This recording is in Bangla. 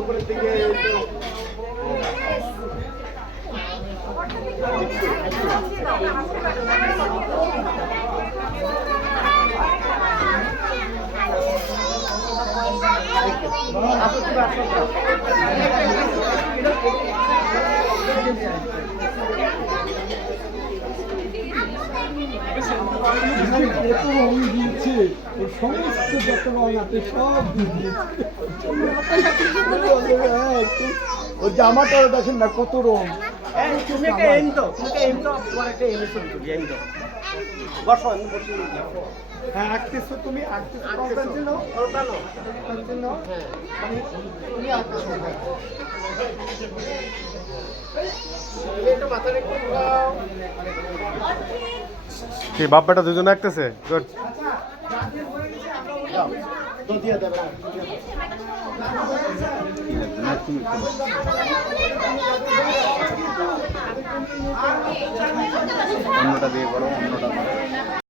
উপরের দিকে সমস্ত যত রং আছে সব ওই জামাটাও দেখেন না কত রং। তুমি একটা এম দাও, তুমি এম দাও, তোমার একটা এম ছবি তুলি, এম দাও। বসো, আমি বসি। হ্যাঁ, আঁকতেছো তুমি, আঁকতেছো পেন্সিল নাও, ওটা নাও, পেন্সিল নাও। হ্যাঁ, তুমি আঁকতেছো। এটা মাথা রেখে দাও। কি বাপ বেটা দুজন আঁকতেছে? গুড। তো দিয়ে দেবে। অন্যটা দিয়ে করো, অন্যটা